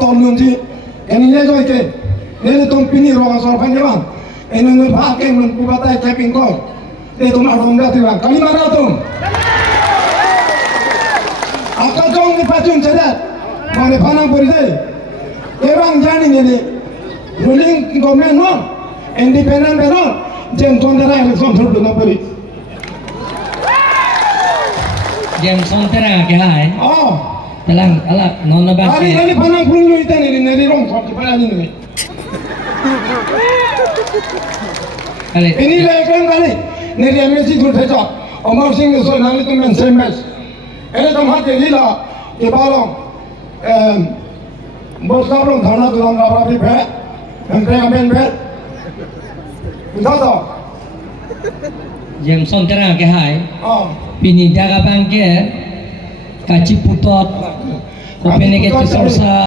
tol nunji ini ne joy ke ne tong pini roga sor panjaman ini ngur phake mun kubata taping ko e tum adom da tiwa kali mara tum akal jong ni pachun chadat mane phanang pori ebang jani ne ruling government no independent no jem tondera election thod na pori jem sontera ke hai oh telang ala nona ba ari phanang puri yo itane ne rong thot ki parani ne ale ini lekang kali ne remesi thud thecha Amar Singh so nali tum men semes ene tum hat lila ke balong bosarong thana dulang rabi be ente amen be udah jem sontera ke hai oh pini daga bangke kaci putot kopene ke sorsa